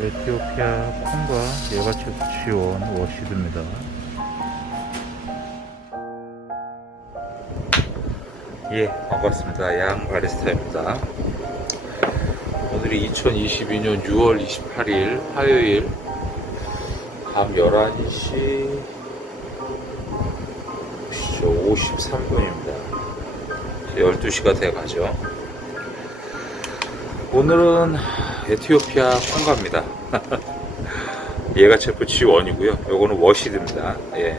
에티오피아 콩과 예가채 지원 워시드입니다. 예, 반갑습니다. 양 바리스타입니다. 오늘이 2022년 6월 28일 화요일 밤 11시 53분입니다. 12시가 돼가죠. 오늘은 에티오피아 콩가입니다. 얘가 체프 G1이고요. 요거는 워시드입니다. 예.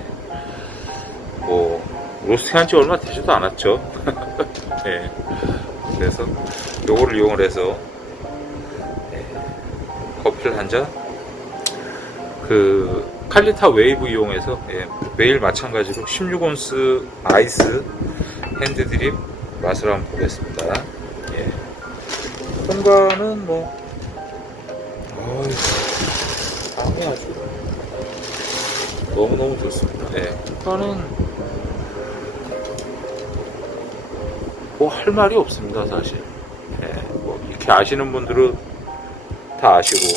뭐 로스팅한 지 얼마 되지도 않았죠. 예. 그래서 요거를 이용을 해서 커피를 한 잔, 그 칼리타 웨이브 이용해서 매일 마찬가지로 16온스 아이스 핸드드립 맛을 한번 보겠습니다. 예. 콩가는 뭐 향이 아주 너무너무 좋습니다. 예. 콩가는 뭐 할 말이 없습니다, 사실. 예. 뭐 이렇게 아시는 분들은 다 아시고,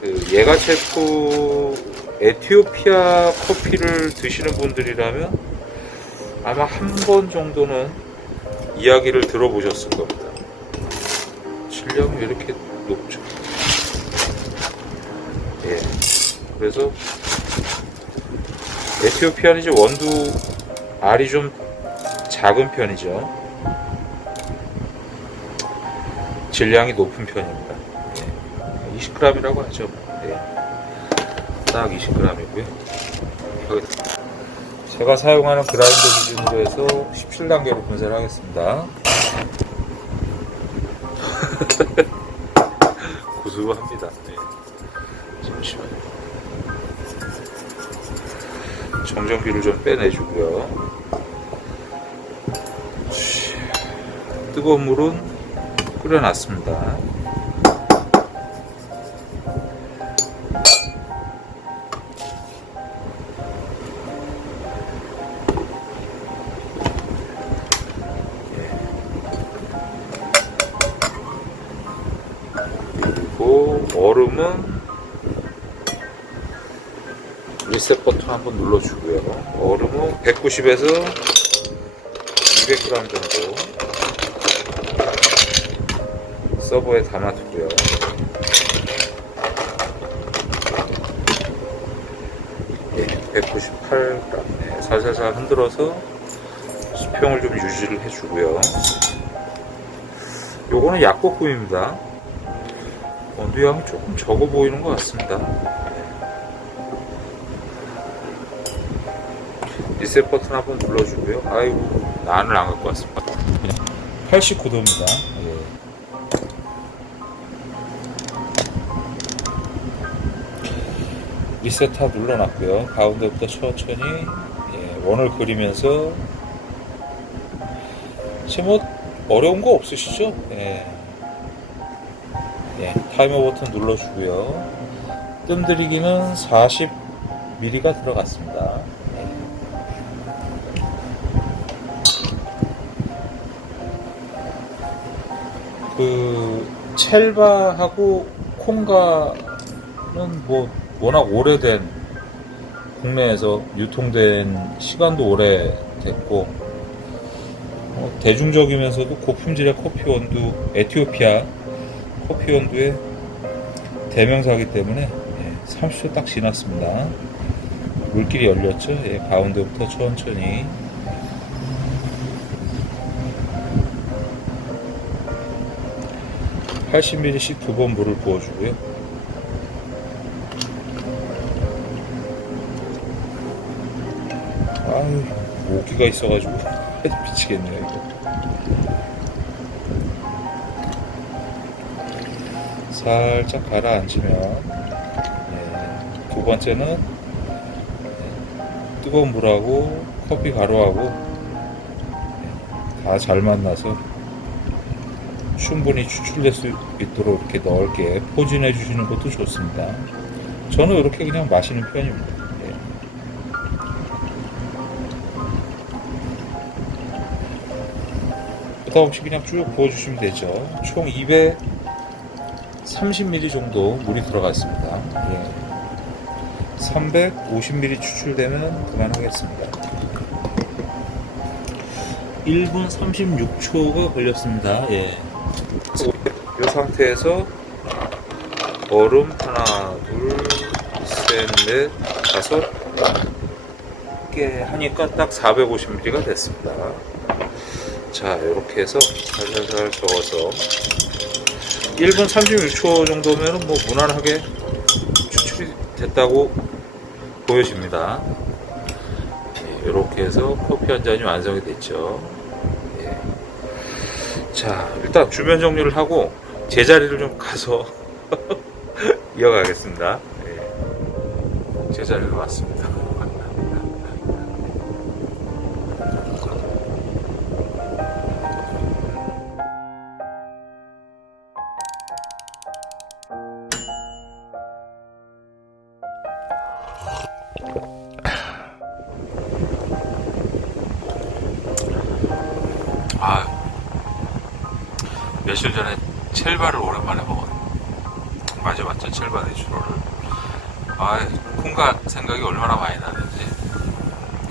그 예가체프 에티오피아 커피를 드시는 분들이라면 아마 한 번 정도는 이야기를 들어보셨을 겁니다. 질량이 왜 이렇게 높죠? 예. 그래서 에티오피아는 이제 원두 알이 좀 작은 편이죠. 질량이 높은 편입니다. 예. 20g이라고 하죠. 예. 딱 20g이고요. 제가 사용하는 그라인더 기준으로 해서 17단계로 분쇄를 하겠습니다. 구수합니다. 네. 잠시만요. 정전기를 좀 빼내주고요. 뜨거운 물은 끓여놨습니다. 그리고 얼음은 리셋 버튼 한번 눌러주고요. 얼음은 190에서 200g 정도 서버에 담아두고요. 예, 198g. 네, 살살살 흔들어서 수평을 좀 유지를 해주고요. 요거는 약볶음입니다. 원두량이 조금 적어 보이는 것 같습니다. 리셋 버튼 한번 눌러주고요. 아이고, 난을 안 갖고 왔습니다. 89도입니다. 예. 리셋 다 눌러놨고요. 가운데부터 천천히 원을 그리면서 지금 뭐 어려운 거 없으시죠? 타이머 버튼 눌러주고요. 뜸들이기는 40mm가 들어갔습니다. 그 첼바하고 콩가는 뭐 워낙 오래된, 국내에서 유통된 시간도 오래됐고 대중적이면서도 고품질의 커피 원두, 에티오피아 커피 원두의 대명사이기 때문에 30초 딱 지났습니다. 물길이 열렸죠. 가운데부터 천천히 (80ml씩) 2번 물을 부어주고요. 아유, 모기가 있어가지고 미치겠네요, 이거. 살짝 가라앉으면, 두 번째는 뜨거운 물하고 커피 가루하고 다 잘 만나서 충분히 추출될 수 있도록 이렇게 넓게 포진해 주시는 것도 좋습니다. 저는 이렇게 그냥 마시는 편입니다. 부담 없이 그냥 쭉 부어주시면 되죠. 총 230 330ml 정도 물이 들어가 있습니다. 예. 350ml 추출되면 그만하겠습니다. 1분 36초가 걸렸습니다. 예. 이 상태에서 얼음 하나, 둘, 셋, 넷, 다섯 개 하니까 딱 450ml가 됐습니다. 자, 이렇게 해서 살살살 저어서 1분 36초 정도면 뭐 무난하게 추출이 됐다고 보여집니다. 이렇게 해서 커피 한 잔이 완성이 됐죠. 예. 자, 일단 주변 정리를 하고 제자리를 좀 가서 이어가겠습니다. 예. 제자리로 왔습니다. 며칠 전에 첼바를 오랜만에 먹었네. 마셔봤죠, 첼바 내추럴을. 콩가 생각이 얼마나 많이 나는지.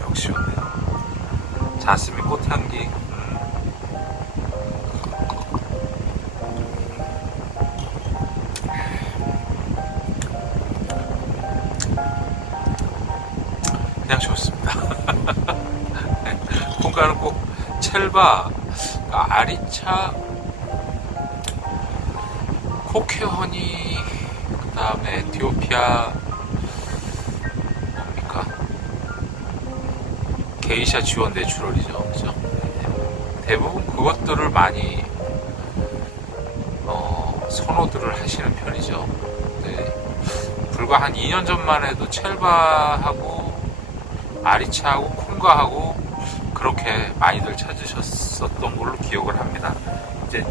역시 좋네요. 자스민 꽃향기. 그냥 좋습니다. 콩가는 꼭 첼바, 아리차, 코케허니, 그 다음에 에티오피아, 뭡니까? 게이샤 지원 내추럴이죠. 그죠? 대부분 그것들을 많이, 선호들을 하시는 편이죠. 네. 불과 한 2년 전만 해도 첼바하고, 아리차하고, 콩가하고, 그렇게 많이들 찾으셨었던 걸로 기억을 합니다. 이제,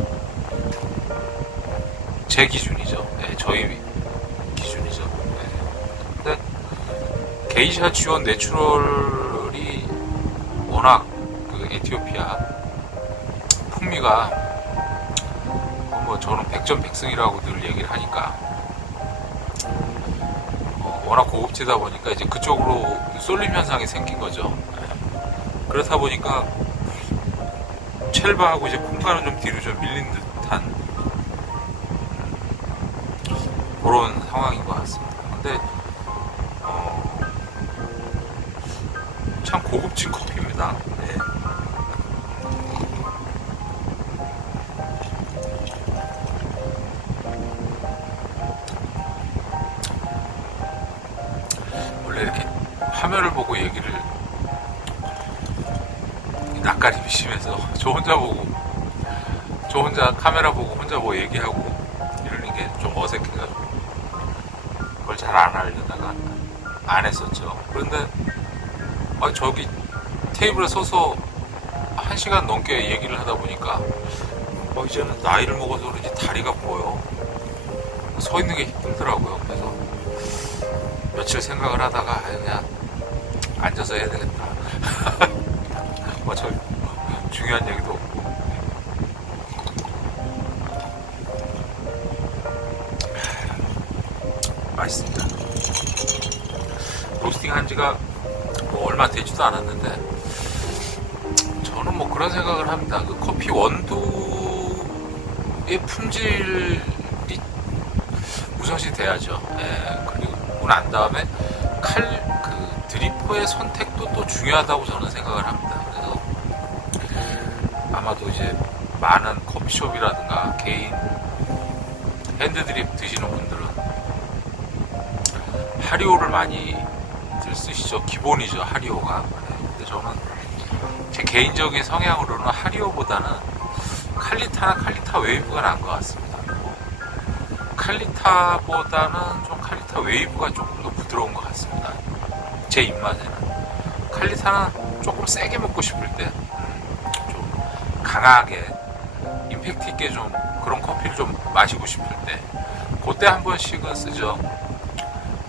제 기준이죠. 네, 저희 기준이죠. 네. 근데 게이샤 지원 내추럴이 워낙 그 에티오피아 풍미가 뭐 저는 백전백승이라고 늘 얘기를 하니까 워낙 고급지다 보니까 이제 그쪽으로 쏠림 현상이 생긴 거죠. 네. 그렇다 보니까 첼바하고 이제 콩가는 좀 뒤로 좀 밀린 듯한 그런 상황인 것 같습니다. 근데 참 고급진 커피입니다. 네. 원래 이렇게 화면을 보고 얘기를 낯가림이 심해서 저 혼자 카메라 보고 혼자 뭐 얘기하고 이러는 게 좀 어색해가지고 그걸 잘 안 하려다가 안 했었죠. 그런데 저기 테이블에 서서 1시간 넘게 얘기를 하다 보니까 이제는 나이를 먹어서 그런지 다리가 보여. 서 있는 게 힘들더라고요. 그래서 며칠 생각을 하다가 그냥 앉아서 해야 되겠다. 저 중요한 얘기도 없고. 맛있습니다. 로스팅 한 지가 뭐 얼마 되지도 않았는데 저는 뭐 그런 생각을 합니다. 그 커피 원두의 품질이 우선시 돼야죠. 예, 그리고 난 다음에 그 드리퍼의 선택도 또 중요하다고 저는 생각을 합니다. 그래서 아마도 이제 많은 커피숍이라든가 개인 핸드드립 드시는 분들은 하리오를 많이 쓰시죠. 기본이죠, 하리오가. 근데 저는 제 개인적인 성향으로는 하리오보다는 칼리타나 칼리타 웨이브가 나은 것 같습니다. 칼리타보다는 좀 칼리타 웨이브가 조금 더 부드러운 것 같습니다. 제 입맛에는. 칼리타는 조금 세게 먹고 싶을 때 좀 강하게 임팩트 있게 좀 그런 커피를 좀 마시고 싶을 때 그때 한 번씩은 쓰죠.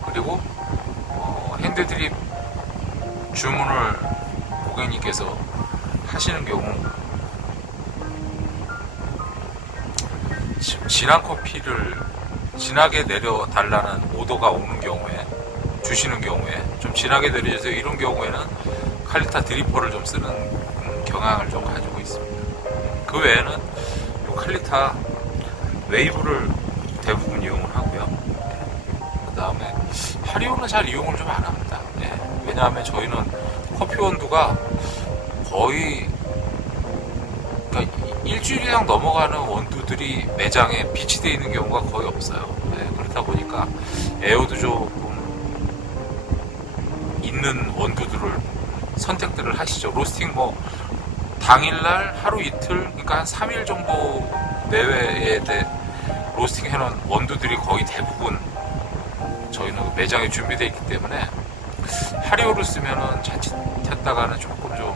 그리고 핸드드립 주문을 고객님께서 하시는 경우 진한 커피를 진하게 내려달라는 오더가 오는 경우에, 주시는 경우에 좀 진하게 내려주세요 이런 경우에는 칼리타 드리퍼를 좀 쓰는 경향을 좀 가지고 있습니다. 그 외에는 이 칼리타 웨이브를 대부분 이용을 하고요. 그 다음에 하리오는 잘 이용을 좀 안 합니다. 예, 왜냐하면 저희는 커피 온도가 거의, 그러니까 일주일 이상 넘어가는 원두들이 매장에 비치되어 있는 경우가 거의 없어요. 예, 그렇다 보니까 에어도 조금 있는 원두들을 선택들을 하시죠. 로스팅 뭐 당일날 하루 이틀, 그러니까 한 3일 정도 내외에 로스팅 해놓은 원두들이 거의 대부분 저희는 매장에 준비되어 있기 때문에 하리오를 쓰면은 자칫했다가는 조금 좀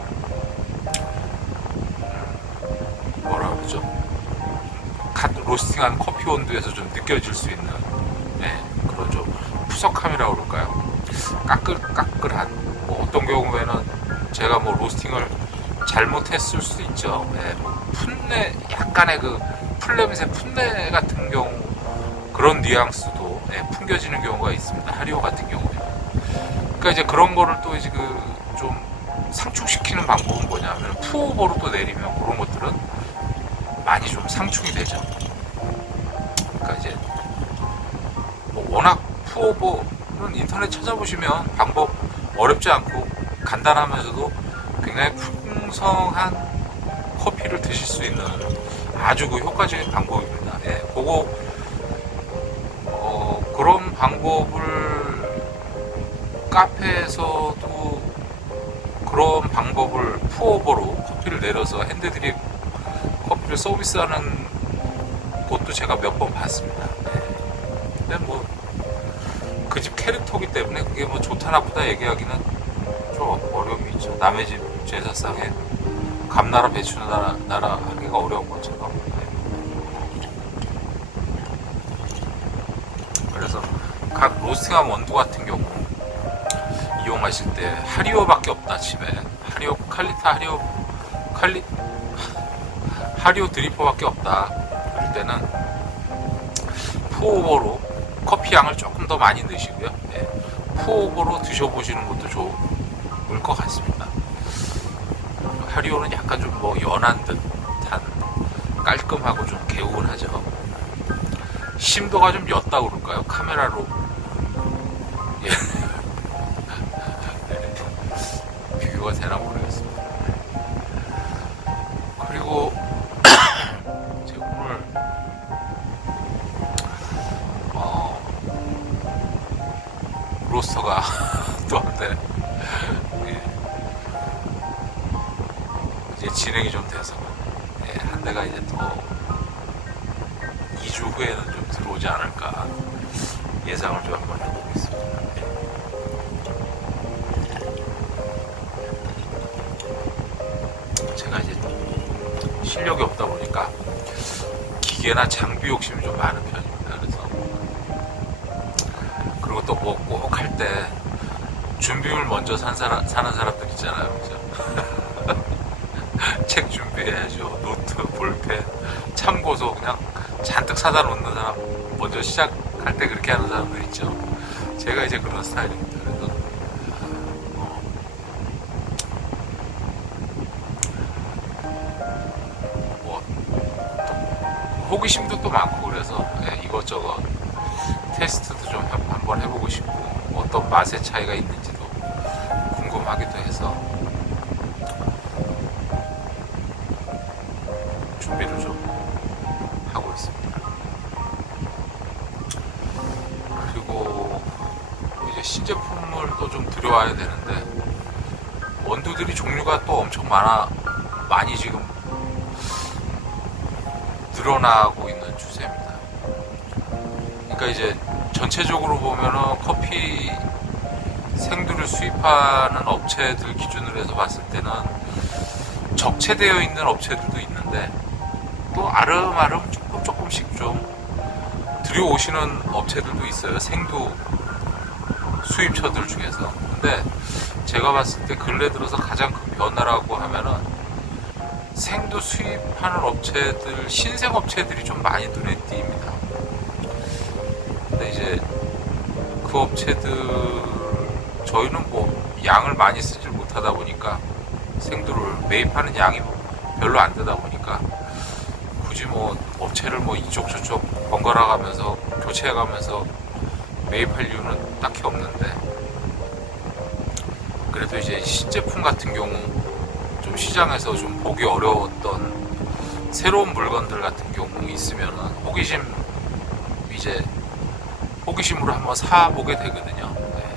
뭐라 그러죠, 갓 로스팅한 커피 온도에서 좀 느껴질 수 있는, 네, 그런 좀 푸석함이라고 그럴까요? 까끌까끌한, 뭐 어떤 경우에는 제가 뭐 로스팅을 잘못했을 수도 있죠. 네, 뭐 풋내, 약간의 그 풀냄새, 풋내 같은 경우 그런 뉘앙스도 풍겨지는 경우가 있습니다. 하리오 같은 경우에. 그러니까 이제 그런 거를 또 이제 그 좀 상충시키는 방법은 뭐냐면 푸오버로 또 내리면 그런 것들은 많이 좀 상충이 되죠. 그러니까 이제 뭐 워낙 푸오버는 인터넷 찾아보시면 방법 어렵지 않고 간단하면서도 굉장히 풍성한 커피를 드실 수 있는 아주 그 효과적인 방법입니다. 예, 그거 그런 방법을 카페에서도 그런 방법을 푸오버로 커피를 내려서 핸드드립 커피를 서비스하는 곳도 제가 몇 번 봤습니다. 네. 근데 뭐 그 집 캐릭터기 때문에 그게 뭐 좋다 나쁘다 얘기하기는 좀 어려움이 있죠. 남의 집 제사상에 감나라 배추나라 하기가 어려운 것처럼. 그래서 각 로스팅한 원두 같은 경우 이용하실 때 하리오밖에 없다, 집에 하리오, 칼리타 하리오 드리퍼밖에 없다, 그럴 때는 푸오버로 커피 양을 조금 더 많이 넣으시고요. 네, 푸오버로 드셔보시는 것도 좋을 것 같습니다. 하리오는 약간 좀 뭐 연한 듯한, 깔끔하고 좀 개운하죠. 심도가 좀 옅다고 그럴까요? 카메라로. 예. 비교가 되나 모르겠습니다. 그리고 제가 오늘 로스터가 또 한 대, 예, 이제 진행이 좀 돼서, 예, 한 대가 이제 또 2주 후에는 좀 들어오지 않을까 예상을 좀 한번 해보겠습니다. 제가 이제 실력이 없다 보니까 기계나 장비 욕심이 좀 많은 편입니다. 그래서 그리고 또 뭐 꼭 할 때 준비물 먼저 사는 사람들 있잖아요. 그죠? 책 준비해야죠. 노트, 볼펜, 참고서 그냥 잔뜩 사다 놓는 사람, 먼저 시작할 때 그렇게 하는 사람들 있죠. 제가 이제 그런 스타일입니다. 그래서 뭐 호기심도 또 많고 그래서, 예, 이것저것 테스트도 좀 한번 해보고 싶고 어떤 맛의 차이가 있는지도 궁금하기도 해서 준비를 좀 하고 있습니다. 그리고 이제 신제품을 또 좀 들여와야 되는데 원두들이 종류가 또 엄청 많이 지금 늘어나고 있는 추세입니다. 그러니까 이제 전체적으로 보면은 커피 생두를 수입하는 업체들 기준으로 해서 봤을 때는 적체되어 있는 업체들도 있는데 또 아름아름 조금씩 좀 들여오시는 업체들도 있어요. 생두 수입처들 중에서. 근데 제가 봤을 때 근래 들어서 가장 큰 변화라고 하면은 생두 수입하는 업체들, 신생 업체들이 좀 많이 눈에 띕니다. 근데 이제 그 업체들 저희는 뭐 양을 많이 쓰질 못하다 보니까 생두를 매입하는 양이 별로 안 되다 보니까 굳이 뭐 업체를 뭐 이쪽 저쪽 번갈아 가면서 교체해 가면서 매입할 이유는 딱히 없는데, 그래도 이제 신제품 같은 경우 좀 시장에서 좀 보기 어려웠던 새로운 물건들 같은 경우 있으면은 호기심으로 한번 사보게 되거든요. 네.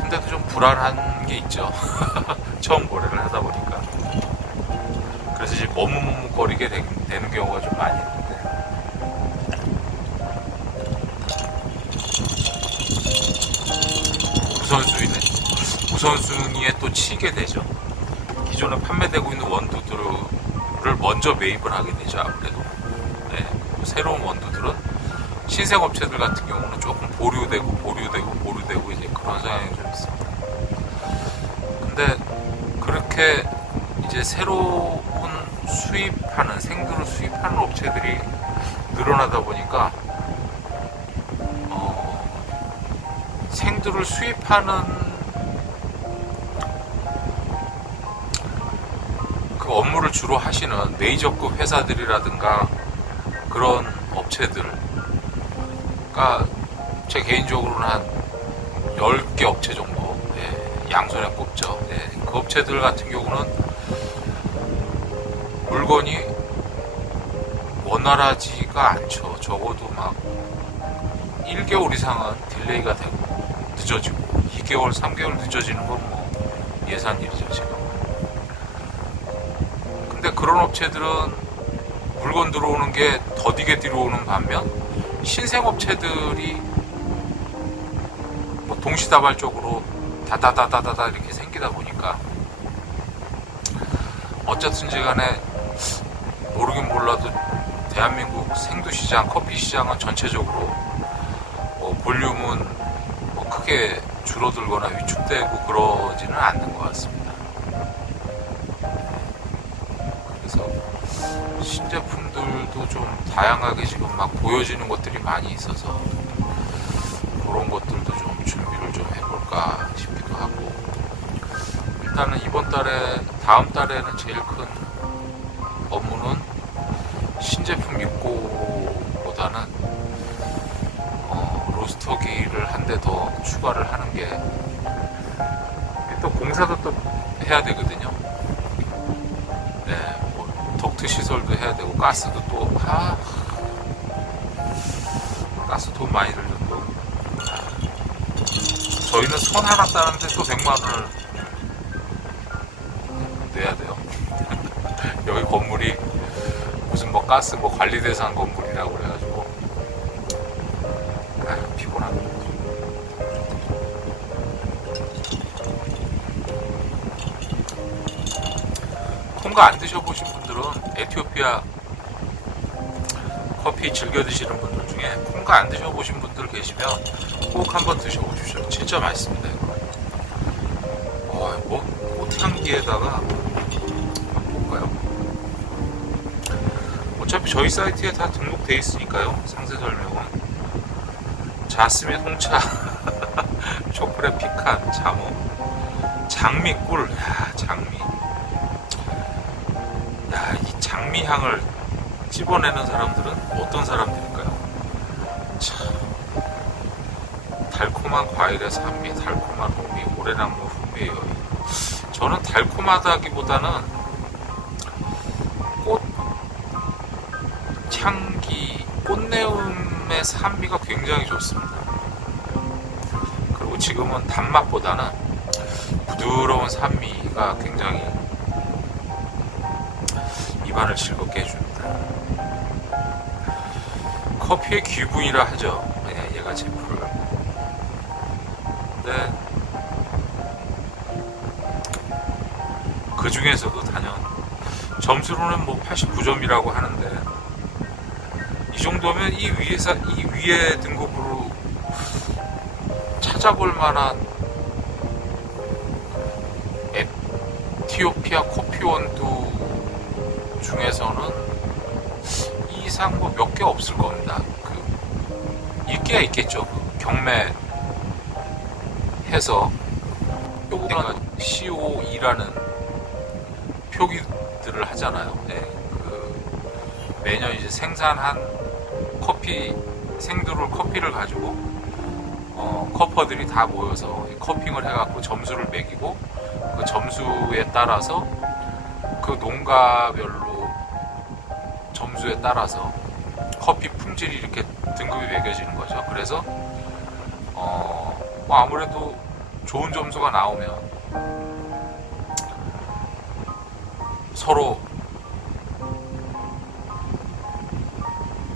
근데도 좀 불안한 게 있죠. 처음 거래를 하다 보니까. 그래서 이제 머뭇머뭇거리게 되는 경우가 좀 많이 있는데, 우선순위에 또 치게 되죠. 기존에 판매되고 있는 원두들을 먼저 매입을 하게 되죠. 아무래도 네. 새로운 원두들은 신생 업체들 같은 경우는 조금 보류되고 이제 그런 상황이 좀 있습니다. 근데 그렇게 이제 새로운 생두를 수입하는 업체들이 늘어나다 보니까 생두를 수입하는 그 업무를 주로 하시는 메이저급 회사들이라든가 그런 업체들, 그러니까 제 개인적으로는 한 10개 업체 정도 양손에 꼽죠. 그 업체들 같은 경우는 물건이 원활하지가 않죠. 적어도 막 1개월 이상은 딜레이가 되고 늦어지고 2개월, 3개월 늦어지는 건 뭐 예산 일이죠, 지금. 근데 그런 업체들은 물건 들어오는 게 더디게 들어오는 반면 신생 업체들이 뭐 동시다발적으로 다다다다다다 이렇게 생기다 보니까 어쨌든지 간에 모르긴 몰라도 대한민국 생두시장, 커피시장은 전체적으로 볼륨은 크게 줄어들거나 위축되고 그러지는 않는 것 같습니다. 그래서 신제품들도 좀 다양하게 지금 막 보여지는 것들이 많이 있어서 그런 것들도 좀 준비를 좀 해볼까 싶기도 하고, 일단은 다음 달에는 제일 큰 업무는 신제품 입고보다는 로스터기를 한 대 더 추가를 하는 게, 또 공사도 또 해야 되거든요. 네, 뭐 덕트 시설도 해야 되고 가스도 또 가스 돈 많이 들죠. 저희는 선 하나 따는데 또 100만 원을 내야 돼요. 여기 건물이 무슨 뭐 가스 뭐 관리 대상 건물이라고 그래가지고 피곤합니다. 콩가 안 드셔보신 분들은, 에티오피아 커피 즐겨 드시는 분들 중에 콩가 안 드셔보신 분들 계시면 꼭 한번 드셔보십시오. 진짜 맛있습니다, 이거. 꽃향기에다가 볼까요? 어차피 저희 사이트에 다 등록돼 있으니까요. 상세 설명은 자스민, 홍차, 초콜릿, 피칸, 자몽, 장미꿀. 장미. 이 장미 향을 찝어내는 사람들은 어떤 사람들일까요? 참, 달콤한 과일의 산미, 달콤한 흥미, 오래나무 흥미의 여인. 저는 달콤하다기보다는 꽃향기, 꽃내음의 산미가 굉장히 좋습니다. 그리고 지금은 단맛보다는 부드러운 산미가 굉장히 입안을 즐겁게 해줍니다. 커피의 귀분이라 하죠, 얘가 제품을. 근데 그 중에서도 단연 점수로는 뭐 89점이라고 하는데, 이 정도면 이 위에 등급으로 찾아볼 만한 에티오피아 커피 원두 중에서는 이 이상 뭐 몇 개 없을 겁니다. 있기야 있겠죠. 경매해서 요거가 CO2라는 표기들을 하잖아요. 네, 매년 이제 생산한 커피 생두를 커피를 가지고 커퍼들이 다 모여서 커핑을 해갖고 점수를 매기고 그 점수에 따라서 그 농가별로 점수에 따라서 커피 품질이 이렇게 등급이 매겨지는 거죠. 그래서 뭐 아무래도 좋은 점수가 나오면 서로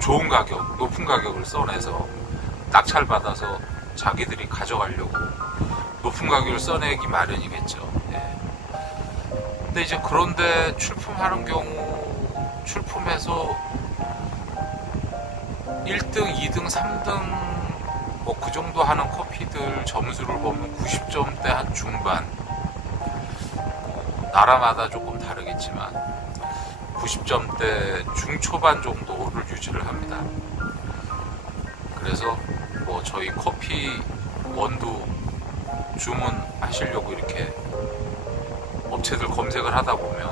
좋은 가격, 높은 가격을 써내서 낙찰받아서 자기들이 가져가려고 높은 가격을 써내기 마련이겠죠. 예. 근데 이제 그런데 출품하는 경우 출품해서 1등, 2등, 3등 뭐 그 정도 하는 커피들 점수를 보면 90점대 한 중반, 나라마다 조금 다르겠지만 90점대 중초반 정도를 유지를 합니다. 그래서 뭐 저희 커피 원두 주문하시려고 이렇게 업체들 검색을 하다 보면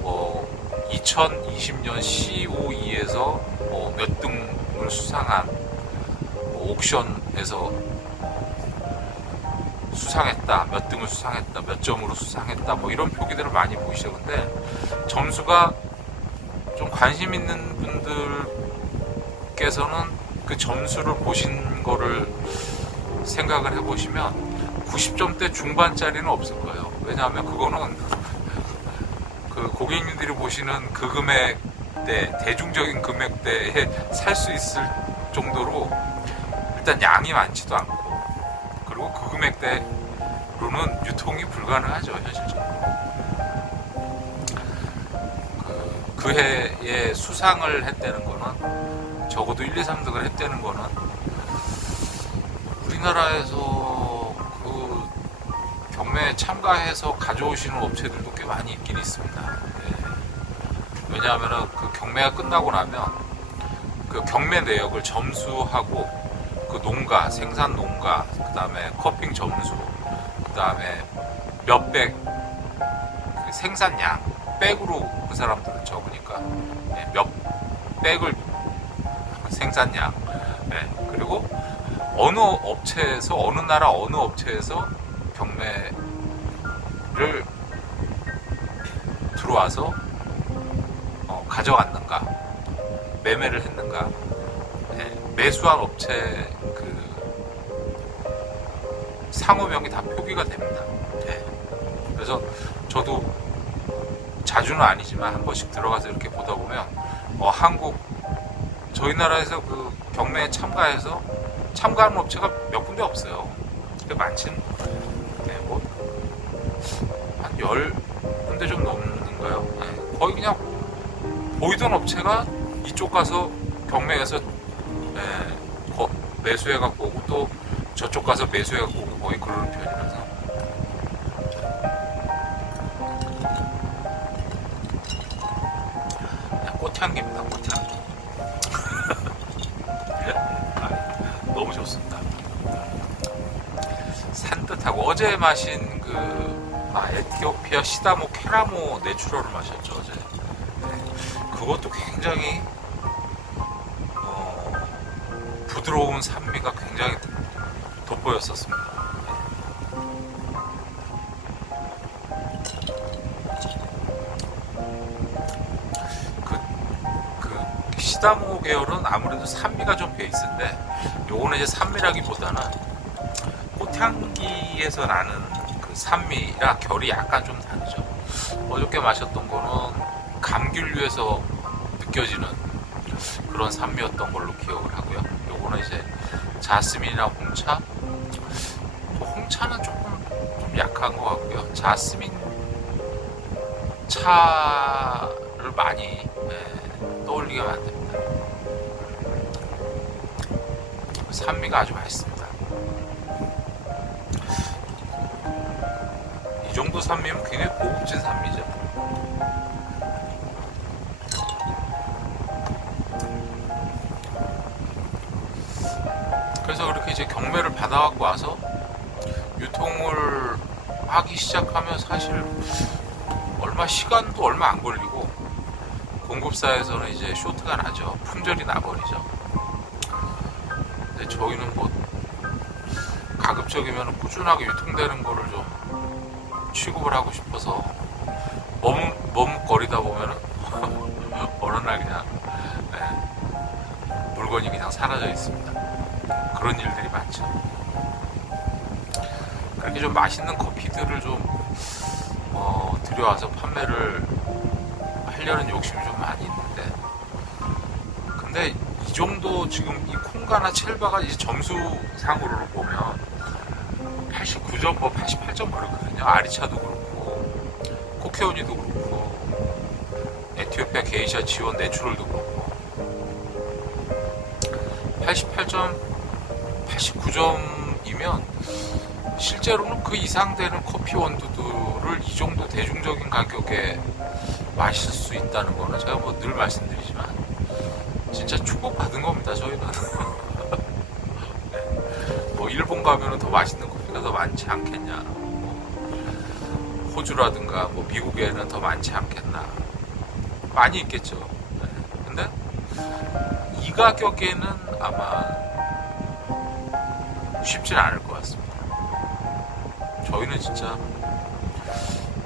뭐 2020년 COE에서 뭐 몇 등을 수상한 뭐 옥션에서 수상했다, 몇 등을 수상했다, 몇 점으로 수상했다, 뭐 이런 표기들을 많이 보이시죠. 근데 점수가 좀 관심 있는 분들께서는 그 점수를 보신 거를 생각을 해보시면 90점대 중반짜리는 없을 거예요. 왜냐하면 그거는 그 고객님들이 보시는 그 금액대, 대중적인 금액대에 살 수 있을 정도로 일단 양이 많지도 않고, 그리고 그 금액대로는 유통이 불가능하죠, 현실적으로. 그 해에 수상을 했다는 거는, 적어도 1, 2, 3등을 했다는 거는 우리나라에서 그 경매에 참가해서 가져오시는 업체들도 꽤 많이 있긴 있습니다. 네. 왜냐하면 그 경매가 끝나고 나면 그 경매 내역을 점수하고 그 농가, 생산 농가, 그 다음에 커핑 점수, 그 다음에 몇백 그 생산량, 백으로 그 사람들은 적으니까 네, 몇 백을 생산량, 네, 그리고 어느 업체에서, 어느 나라 어느 업체에서 경매를 들어와서 가져갔는가, 매매를 했는가, 네, 매수한 업체 그 상호명이 다 표기가 됩니다. 네. 그래서 저도 자주는 아니지만 한 번씩 들어가서 이렇게 보다 보면 한국, 저희 나라에서 그 경매에 참가하는 업체가 몇 군데 없어요. 근데 많지는, 네, 뭐 한 10군데 좀 넘는가요? 네, 거의 그냥 보이던 업체가 이쪽 가서 경매에서 매수해갖고 오고, 또 저쪽 가서 매수해갖고 오고, 거의 그런 편이라서. 꽃향기입니다, 꽃향기. 너무 좋습니다. 산뜻하고, 어제 마신 에티오피아 시다모 케라모 내추럴을 마셨죠, 어제. 네, 그것도 굉장히 부드러운 산미가 굉장히 돋보였었습니다. 그 시다모 계열은 아무래도 산미가 좀 베이스인데, 요거는 이제 산미라기보다는 꽃향기에서 나는 그 산미라 결이 약간 좀 다르죠. 어저께 마셨던 거는 감귤류에서 느껴지는 그런 산미였던 걸로 기억을 하고요. 요거는 이제 자스민이나 홍차, 홍차는 좀 약한 것 같고요. 자스민 차를 많이 떠올리게 만듭니다. 산미가 아주 맛있습니다. 이 정도 산미면 굉장히 고급진 산미죠. 이제 경매를 받아갖고 와서 유통을 하기 시작하면 사실 시간도 얼마 안 걸리고 공급사에서는 이제 쇼트가 나죠. 품절이 나버리죠. 근데 저희는 뭐 가급적이면 꾸준하게 유통되는 거를 좀 취급을 하고 싶어서 머뭇거리다 보면은 어느 날 그냥 물건이 그냥 사라져 있습니다. 그런 일들이 많죠. 그렇게 좀 맛있는 커피들을 좀 들여와서 판매를 하려는 욕심이 좀 많이 있는데, 근데 이 정도 지금 이 콩가나 첼바가 이제 점수상으로 보면 89점, 88점 그렇거든요. 아리차도 그렇고 코케오니도 그렇고 에티오피아 게이샤 지원 내추럴도 그렇고 88점, 89점이면 실제로는 그 이상 되는 커피 원두들을 이 정도 대중적인 가격에 마실 수 있다는 거는 제가 뭐 늘 말씀드리지만 진짜 축복받은 겁니다. 저희는 뭐 일본 가면은 더 맛있는 커피가 더 많지 않겠냐, 뭐 호주라든가 뭐 미국에는 더 많지 않겠나, 많이 있겠죠. 근데 이 가격에는 아마 쉽진 않을 것 같습니다. 저희는 진짜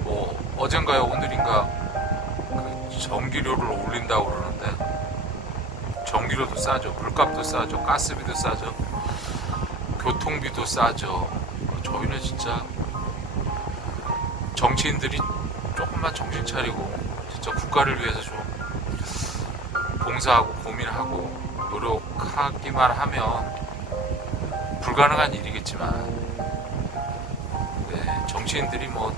뭐 어젠가요 오늘인가 그 전기료를 올린다고 그러는데, 전기료도 싸죠, 물값도 싸죠, 가스비도 싸죠, 교통비도 싸죠. 저희는 진짜 정치인들이 조금만 정신 차리고 진짜 국가를 위해서 좀 봉사하고 고민하고 노력하기만 하면 불가능한 일이겠지만, 정치인들이 뭐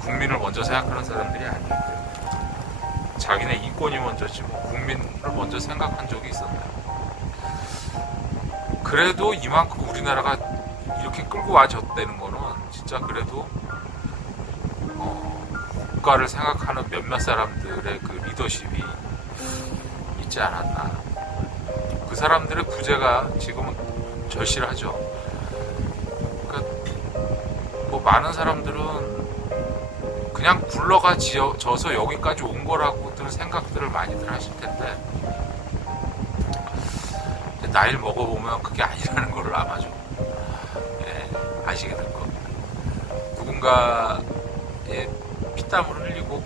국민을 먼저 생각하는 사람들이 아니기 때문에 자기네 이권이 먼저지 뭐 국민을 먼저 생각한 적이 있었나요? 그래도 이만큼 우리나라가 이렇게 끌고 와줬다는 거는 진짜 그래도 국가를 생각하는 몇몇 사람들의 그 리더십이 있지 않았나. 그 사람들의 부재가 지금은 절실하죠. 그러니까 뭐 많은 사람들은 그냥 굴러가 져서 여기까지 온 거라고들 생각들을 많이들 하실 텐데, 나이를 먹어보면 그게 아니라는 걸 아마 좀 아시게 될 겁니다. 누군가의 피땀을 흘리고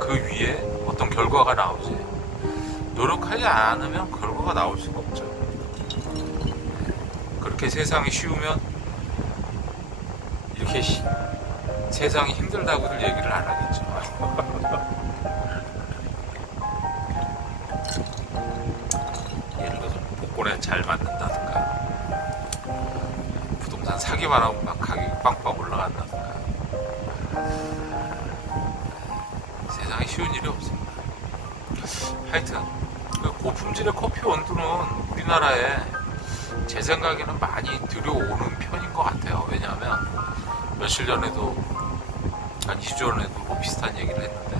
그 위에 어떤 결과가 나오지, 노력하지 않으면 결과가 나올 수가 없죠. 그렇게 세상이 쉬우면 이렇게 세상이 힘들다고들 얘기를 안 하겠죠. 예를 들어서 복권에 잘 맞는다든가, 부동산 사기만 하면 막 가격이 빵빵 올라간다든가, 세상에 쉬운 일이 없습니다. 하여튼 그 고품질의 커피 원두는 우리나라에 제 생각에는 많이 들여오는 편인 것 같아요. 왜냐하면 며칠 전에도 한 2주 전에도 뭐 비슷한 얘기를 했는데,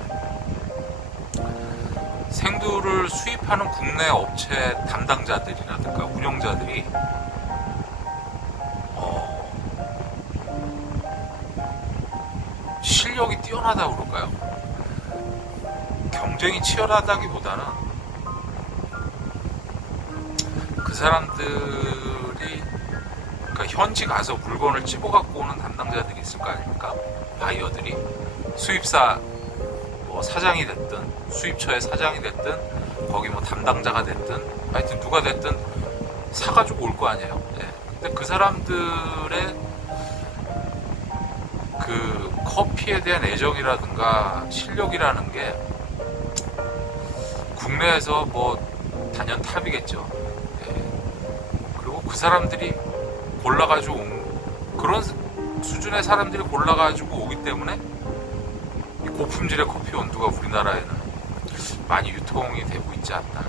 생두를 수입하는 국내 업체 담당자들이라든가 운영자들이 실력이 뛰어나다고 그럴까요? 경쟁이 치열하다기보다는 그 사람들이 그러니까 현지 가서 물건을 집어갖고 오는 담당자들이 있을 거 아닙니까? 바이어들이 수입사 뭐 사장이 됐든 수입처의 사장이 됐든 거기 뭐 담당자가 됐든 하여튼 누가 됐든 사가지고 올 거 아니에요. 근데 그 사람들의 그 커피에 대한 애정이라든가 실력이라는 게 국내에서 뭐 단연 탑이겠죠. 그리고 그 사람들이 골라가지고 그런 수준의 사람들이 골라가지고 오기 때문에 이 고품질의 커피 원두가 우리나라에는 많이 유통이 되고 있지 않나.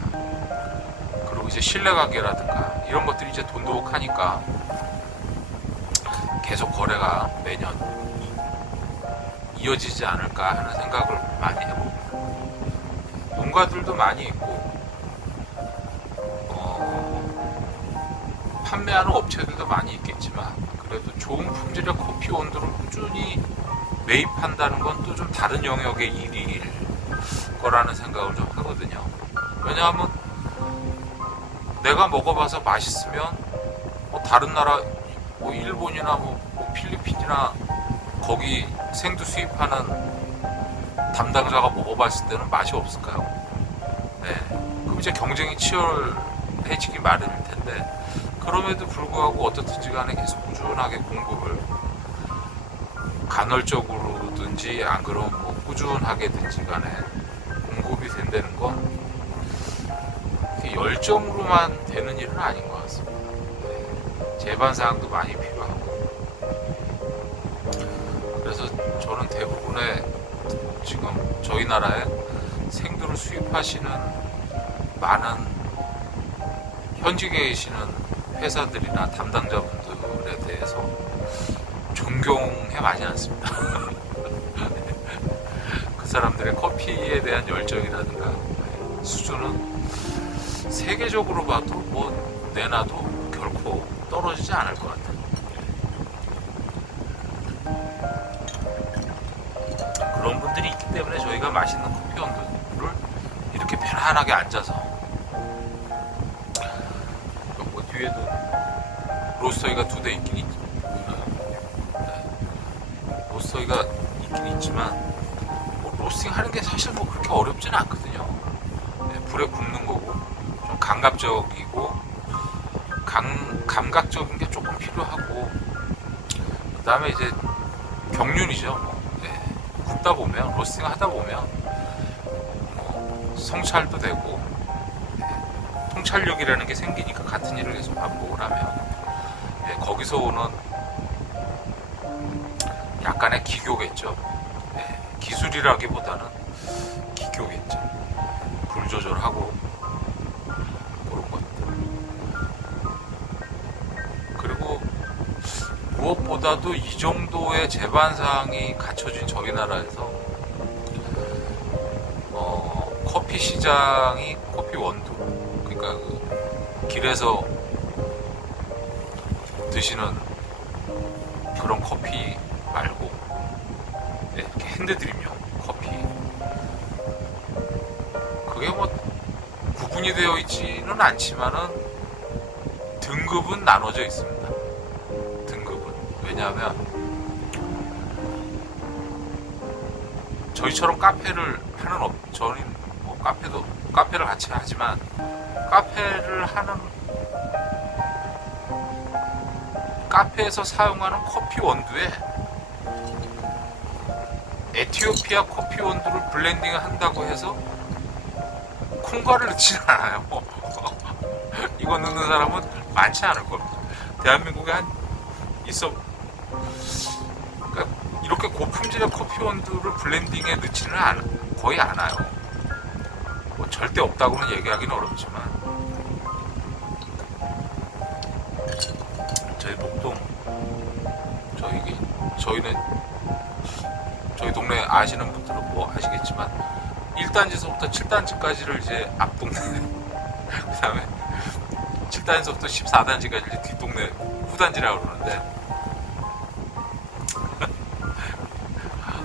그리고 이제 신뢰 가게라든가 이런 것들이 이제 돈독하니까 계속 거래가 매년 이어지지 않을까 하는 생각을 많이 해봅니다. 농가들도 많이 있고 판매하는 업체들도 많이 있겠지만 그래도 좋은 품질의 커피 원두를 꾸준히 매입한다는 건 또 좀 다른 영역의 일일 거라는 생각을 좀 하거든요. 왜냐하면 내가 먹어봐서 맛있으면 뭐 다른 나라 뭐 일본이나 뭐 필리핀이나 거기 생두 수입하는 담당자가 먹어봤을 때는 맛이 없을까요? 네. 그럼 이제 경쟁이 치열해지기 마련일 텐데 그럼에도 불구하고 어떻든지 간에 계속 꾸준하게 공급을 간헐적으로든지 안 그러면 뭐 꾸준하게든지 간에 공급이 된다는 건 열정으로만 되는 일은 아닌 것 같습니다. 네. 제반사항도 많이 필요하고 그래서 저는 대부분의 지금 저희 나라에 생두를 수입하시는 많은 현직에 계시는 회사들이나 담당자분들에 대해서 존경해 마지 않습니다. 그 사람들의 커피에 대한 열정이라든가 수준은 세계적으로 봐도 뭐 내놔도 결코 떨어지지 않을 것 같아요. 그런 분들이 있기 때문에 저희가 맛있는 커피 원두를 이렇게 편안하게 앉아서 뭐 뒤에도 로스터기가 2대 있긴 있죠. 로스터기가 있긴 있지만 뭐 로스팅 하는 게 사실 뭐 그렇게 어렵지는 않거든요. 네, 불에 굽는 거고 좀 감각적이고 감각적인 게 조금 필요하고 그 다음에 이제 경륜이죠. 네, 굽다 보면 로스팅 하다 보면 뭐 성찰도 되고 네, 통찰력이라는 게 생기니까 같은 일을 계속 반복을 하면 네, 거기서 오는 약간의 기교겠죠. 네, 기술이라기보다는 기교겠죠. 불 조절하고 그런 것들. 그리고 무엇보다도 이 정도의 제반사항이 갖춰진 저희 나라에서 커피 시장이 커피 원두 그러니까 그 길에서 드시는 그런 커피 말고 네, 이렇게 핸드드립용 커피 그게 뭐 구분이 되어 있지는 않지만은 등급은 나눠져 있습니다. 등급은 왜냐하면 저희처럼 카페를 하는 저는 뭐 카페를 같이 하지만 카페에서 사용하는 커피 원두에 에티오피아 커피 원두를 블렌딩 한다고 해서 콩가루를 넣지는 않아요. 이거 넣는 사람은 많지 않을 겁니다. 대한민국에 그러니까 이렇게 고품질의 커피 원두를 블렌딩에 넣지는 거의 않아요. 뭐 절대 없다고는 얘기하기는 어렵지만 저희 목동 저희는 저희 동네 아시는 분들은 뭐 아시겠지만 1단지에서부터 7단지까지를 이제 앞동네 그 다음에 7단지에서부터 14단지까지 이제 뒷동네 후단지라고 그러는데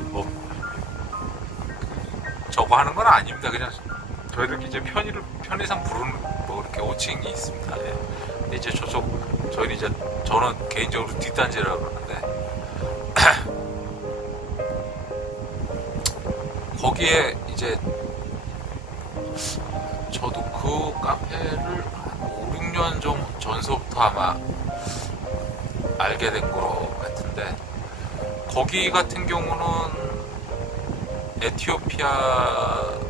뭐 저거 하는 건 아닙니다. 그냥 저희들 이제 편의상 부르는 뭐 이렇게 호칭이 있습니다. 예. 근데 이제 저는 개인적으로 뒷단지라고 그러는데 거기에 이제 저도 그 카페를 5, 6년 전서부터 아마 알게 된 것 같은데 거기 같은 경우는 에티오피아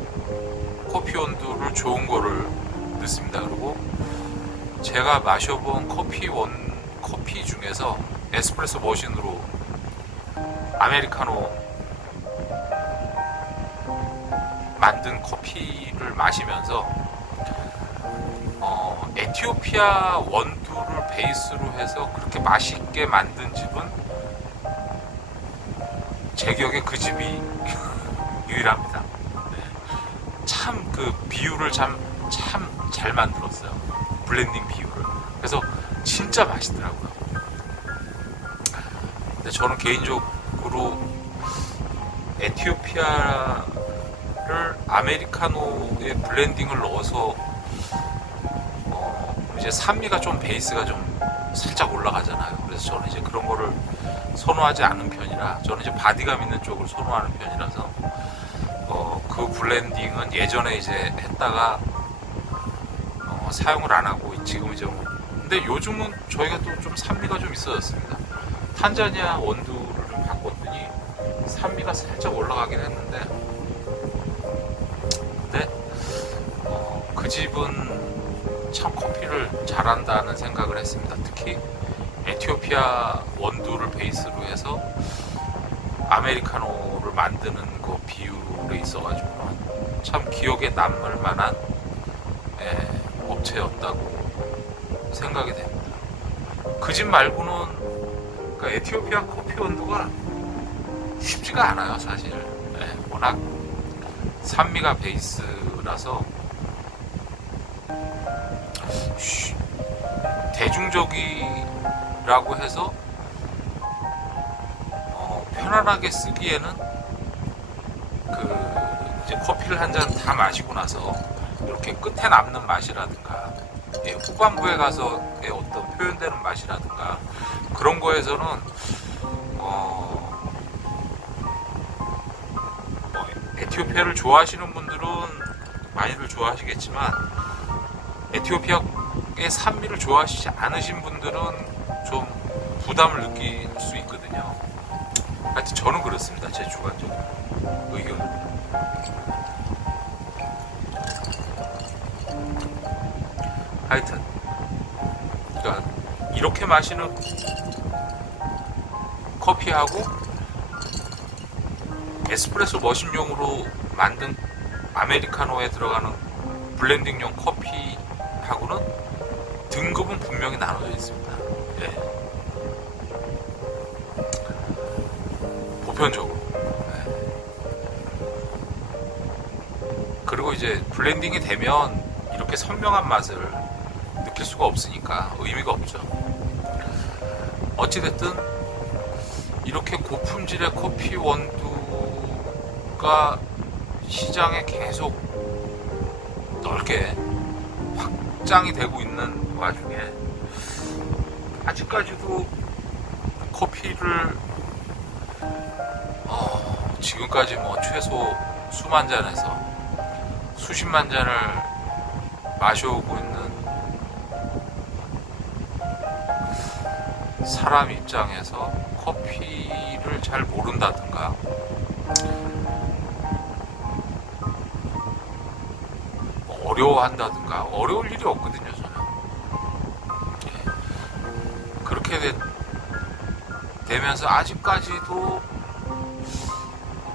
커피 원두를 좋은 거를 넣습니다. 그리고 제가 마셔본 커피 중에서 에스프레소 머신으로 아메리카노 만든 커피를 마시면서 에티오피아 원두를 베이스로 해서 그렇게 맛있게 만든 집은 제 기억에 그 집이 유일합니다. 참 그 비율을 참 잘 만들었어요. 블렌딩 비율을. 그래서 진짜 진짜 맛있더라고요. 근데 저는 개인적으로 에티오피아를 아메리카노에 블렌딩을 넣어서 이제 산미가 좀 베이스가 좀 살짝 올라가잖아요. 그래서 저는 이제 그런 거를 선호하지 않은 편이라, 저는 이제 바디감 있는 쪽을 선호하는 편이라서 그 블렌딩은 예전에 이제 했다가 사용을 안 하고 지금 이제 근데 요즘은 저희가 또 좀 산미가 좀 있어졌습니다. 탄자니아 원두를 좀 바꿨더니 산미가 살짝 올라가긴 했는데, 근데 그 집은 참 커피를 잘한다는 생각을 했습니다. 특히 에티오피아 원두를 베이스로 해서 아메리카노를 만드는 그 비율에 있어가지고 참 기억에 남을 만한 업체였다고 생각이 됩니다. 그 집 말고는, 그러니까 에티오피아 커피 원두가 쉽지가 않아요, 사실. 워낙 산미가 베이스라서 대중적이라고 해서 편안하게 쓰기에는 이제 커피를 한 잔 다 마시고 나서 이렇게 끝에 남는 맛이라든가 후반부에 가서의 어떤 표현되는 맛이라든가 그런 거에서는 에티오피아를 좋아하시는 분들은 많이들 좋아하시겠지만 에티오피아의 산미를 좋아하시지 않으신 분들은 좀 부담을 느낄 수 있거든요. 하여튼 저는 그렇습니다. 제 주관적인 의견은. 하여튼 그러니까 이렇게 마시는 커피하고 에스프레소 머신용으로 만든 아메리카노에 들어가는 블렌딩용 커피하고는 등급은 분명히 나눠져 있습니다. 보편적으로. 그리고 이제 블렌딩이 되면 이렇게 선명한 맛을 느낄 수가 없으니까 의미가 없죠. 어찌됐든 이렇게 고품질의 커피 원두가 시장에 계속 넓게 확장이 되고 있는 와중에 아직까지도 커피를 지금까지 뭐 최소 수만 잔에서 수십만 잔을 마셔오고 있는 사람 입장에서 커피를 잘 모른다든가 어려워한다든가 어려울 일이 없거든요. 저는 그렇게 되면서 아직까지도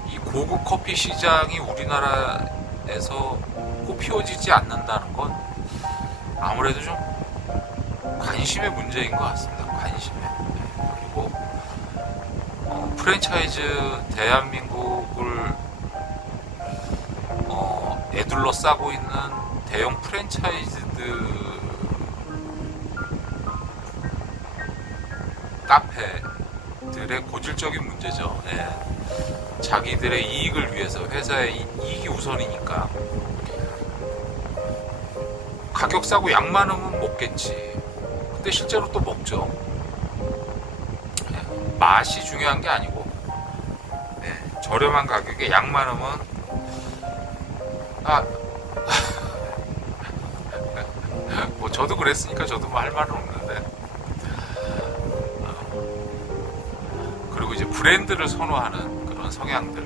이 고급 커피 시장이 우리나라에서 꽃피워지지 않는다는 건 아무래도 좀 관심의 문제인 것 같습니다. 관심의. 그리고 프랜차이즈 대한민국을 애둘러 싸고 있는 대형 프랜차이즈들 카페들의 고질적인 문제죠. 자기들의 이익을 위해서, 회사의 이익이 우선이니까 가격 싸고 양 많으면 먹겠지. 근데 실제로 또 먹죠. 맛이 중요한 게 아니고 저렴한 가격에 양 많으면 뭐 저도 그랬으니까 저도 뭐 할 말은 없는데, 그리고 이제 브랜드를 선호하는 그런 성향들,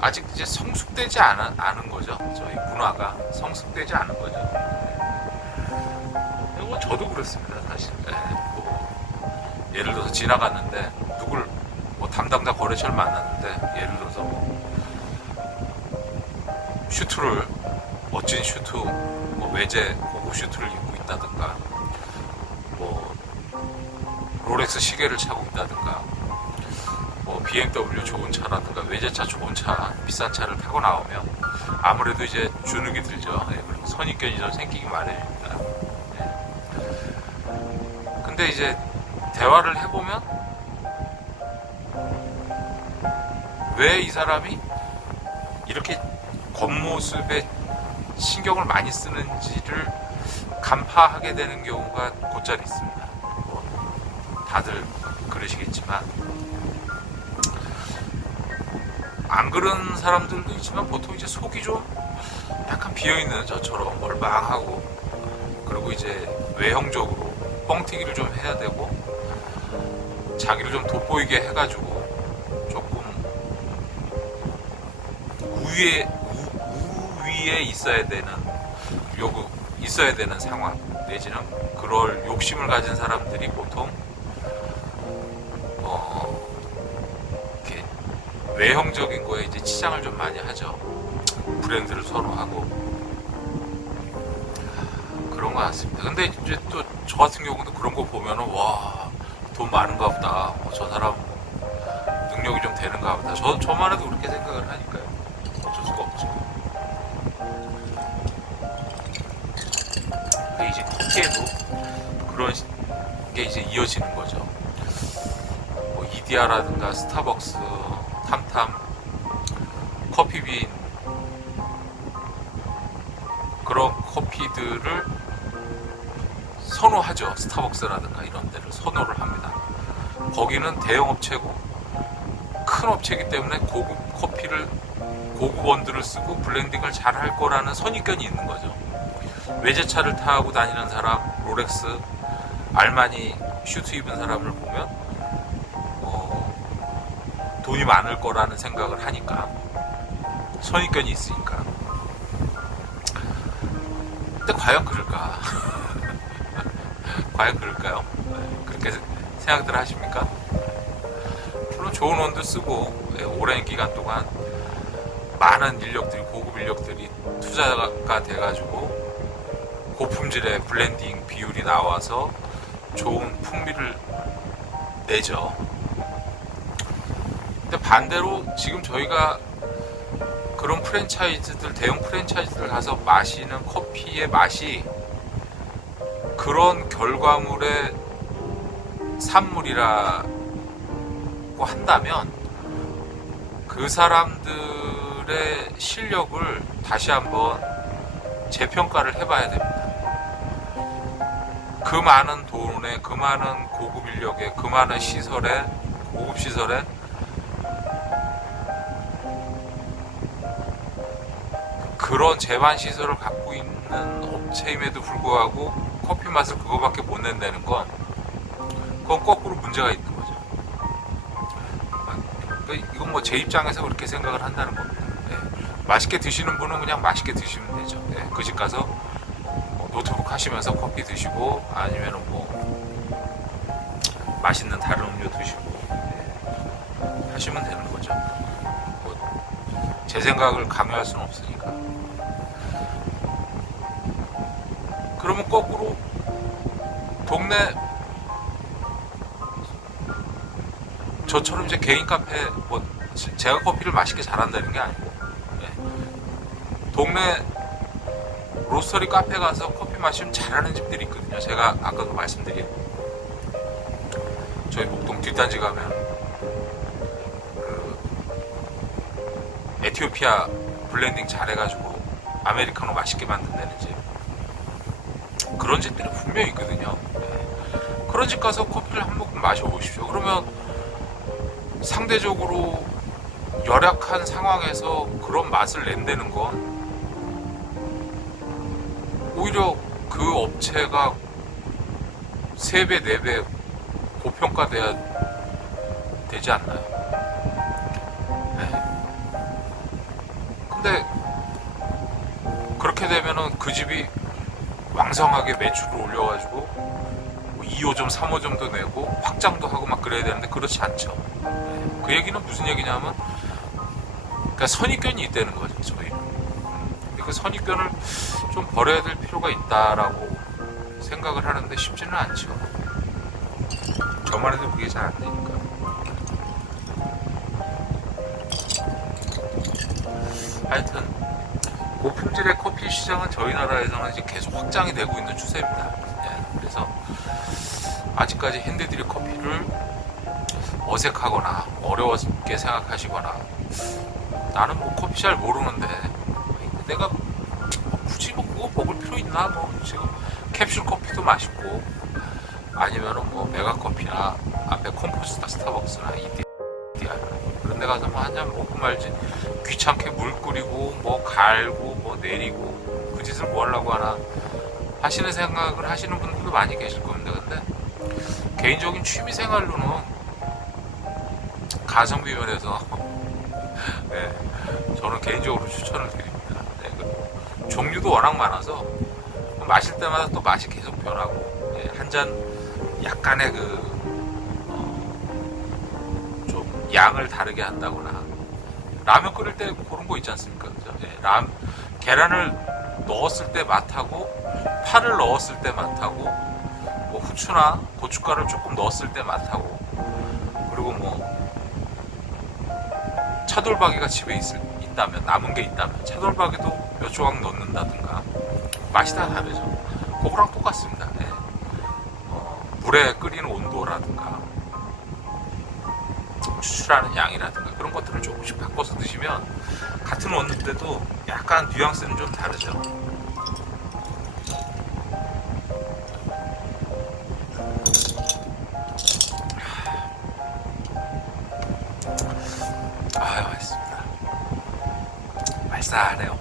아직 이제 성숙되지 않은 거죠. 저희 문화가 성숙되지 않은 거죠. 뭐 저도 그렇습니다, 사실. 뭐 예를 들어서 지나갔는데 누굴 뭐 담당자 거래처를 만났는데, 예를 들어서 뭐 슈트를, 멋진 슈트, 뭐 외제 고급 슈트를 입고 있다든가, 뭐 롤렉스 시계를 차고 있다든가, 뭐 BMW 좋은 차라든가 외제차 좋은 차, 비싼 차를 타고 나오면 아무래도 이제 주눅이 들죠. 그리고 선입견이 좀 생기기 마련입니다. 근데 이제 대화를 해보면 왜 이 사람이 이렇게 겉모습에 신경을 많이 쓰는지를 간파하게 되는 경우가 곧잘 있습니다. 다들 그러시겠지만 안 그런 사람들도 있지만 보통 이제 속이 좀 약간 비어있는 저처럼 멀망하고, 그리고 이제 외형적으로 뻥튀기를 좀 해야 되고 자기를 좀 돋보이게 해가지고 조금 우위에 있어야 되는 상황, 내지는 그럴 욕심을 가진 사람들이 보통 이렇게 외형적인 거에 이제 치장을 좀 많이 하죠. 브랜드를 선호하고 그런 것 같습니다. 근데 이제 또 저 같은 경우도 그런 거 보면은 와, 돈 많은가 보다, 저 사람 능력이 좀 되는가 보다, 저만 해도 그렇게 생각을 하니까요. 어쩔 수가 없죠. 근데 이제 커피에도 그런 게 이제 이어지는 거죠. 뭐 이디야라든가 스타벅스, 탐탐, 커피빈, 그런 커피들을 선호하죠. 스타벅스라든가 이런 데를 선호를 합니다. 거기는 대형 업체고 큰 업체이기 때문에 고급 커피를, 고급 원두를 쓰고 블렌딩을 잘 할 거라는 선입견이 있는 거죠. 외제차를 타고 다니는 사람, 롤렉스, 알마니 슈트 입은 사람을 보면 돈이 많을 거라는 생각을 하니까, 선입견이 있으니까. 근데 과연 그럴까? 과연 그럴까요? 그렇게 생각들 하십니까? 물론 좋은 원두 쓰고 오랜 기간 동안 많은 인력들이, 고급 인력들이 투자가 돼가지고 고품질의 블렌딩 비율이 나와서 좋은 풍미를 내죠. 근데 반대로 지금 저희가 그런 프랜차이즈들, 대형 프랜차이즈들 가서 마시는 커피의 맛이 그런 결과물의 산물이라고 한다면 그 사람들의 실력을 다시 한번 재평가를 해봐야 됩니다. 그 많은 돈에, 그 많은 고급 인력에, 그 많은 시설에, 고급 시설에 그런 제반 시설을 갖고 있는 업체임에도 불구하고 커피 맛을 그거밖에 못 낸다는 건, 그건 거꾸로 문제가 있는 거죠. 그러니까 이건 뭐 제 입장에서 그렇게 생각을 한다는 겁니다. 네. 맛있게 드시는 분은 그냥 맛있게 드시면 되죠. 네. 그 집 가서 뭐 노트북 하시면서 커피 드시고, 아니면은 뭐 맛있는 다른 음료 드시고, 네. 하시면 되는 거죠. 뭐 제 생각을 강요할 수는 없으니까. 그러면 거꾸로 동네, 저처럼 이제 개인 카페, 뭐 제가 커피를 맛있게 잘한다는 게 아니고, 네. 동네 로스터리 카페 가서 커피 마시면 잘하는 집들이 있거든요. 제가 아까도 말씀드린 저희 목동 뒷단지 가면 그 에티오피아 블렌딩 잘해가지고 아메리카노 맛있게 만든다는 집, 그런 집들이 분명히 있거든요. 네. 그런 집 가서 커피를 한 모금 마셔보십시오. 그러면 상대적으로 열악한 상황에서 그런 맛을 낸다는 건 오히려 그 업체가 3배, 4배 고평가돼야 되지 않나요? 네. 근데 그렇게 되면은 그 집이 왕성하게 매출을 올려가지고 2호점, 3호점도 내고 확장도 하고 막 그래야 되는데 그렇지 않죠. 네. 그 얘기는 무슨 얘기냐면, 그러니까 선입견이 있다는 거죠, 저희는. 그 선입견을 좀 버려야 될 필요가 있다라고 생각을 하는데 쉽지는 않죠. 저만 해도 그게 잘 안 되니까. 하여튼 고품질의 커피 시장은 저희 나라에서는 이제 계속 확장이 되고 있는 추세입니다. 예, 그래서 아직까지 핸드드립 커피를 어색하거나 어려웠게 생각하시거나 나는 뭐 커피 잘 모르는데 내가 굳이 뭐 그거 먹을 필요 있나? 뭐 지금 캡슐 커피도 맛있고 아니면은 뭐 메가커피나 앞에 컴포스타 스타벅스나 이디야 그런 데 가서 뭐 한 잔 먹고 말지 귀찮게 물 끓이고 뭐 갈고 뭐 내리고 그 짓을 뭐 하려고 하나 하시는 생각을 하시는 분들도 많이 계실 겁니다. 근데 개인적인 취미 생활로는 가성비 면에서 네, 저는 개인적으로 추천을 드립니다. 네, 그 종류도 워낙 많아서 마실 때마다 또 맛이 계속 변하고 네, 한 잔 약간의 좀 양을 다르게 한다거나 라면 끓일 때 그런 거 있지 않습니까? 그죠? 네, 계란을 넣었을 때 맛하고 파를 넣었을 때 맛하고 뭐 후추나 고춧가루를 조금 넣었을 때 맛하고 그리고 뭐 차돌박이가 집에 있다면 남은 게 있다면 차돌박이도 몇 조각 넣는다든가 맛이 다 다르죠. 그거랑 똑같습니다. 네. 물에 끓이는 온도라든가 추출하는 양이라든가 그런 것들을 조금씩 바꿔서 드시면 같은 원두인데도 약간 뉘앙스는 좀 다르죠. 아유 맛있습니다. 맛있하네요.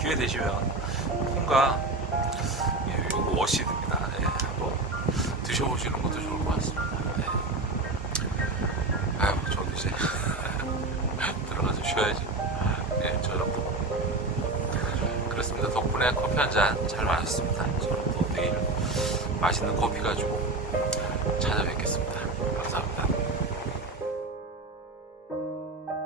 기회 되시면 콩과 요거 워시드입니다. 네, 한번 드셔보시는 것도 좋을 것 같습니다. 네. 아유 저도 이제 들어가서 쉬어야지. 네, 저는 그렇습니다. 덕분에 커피 한 잔 잘 마셨습니다. 저는 또 내일 맛있는 커피 가지고 찾아뵙겠습니다. 감사합니다.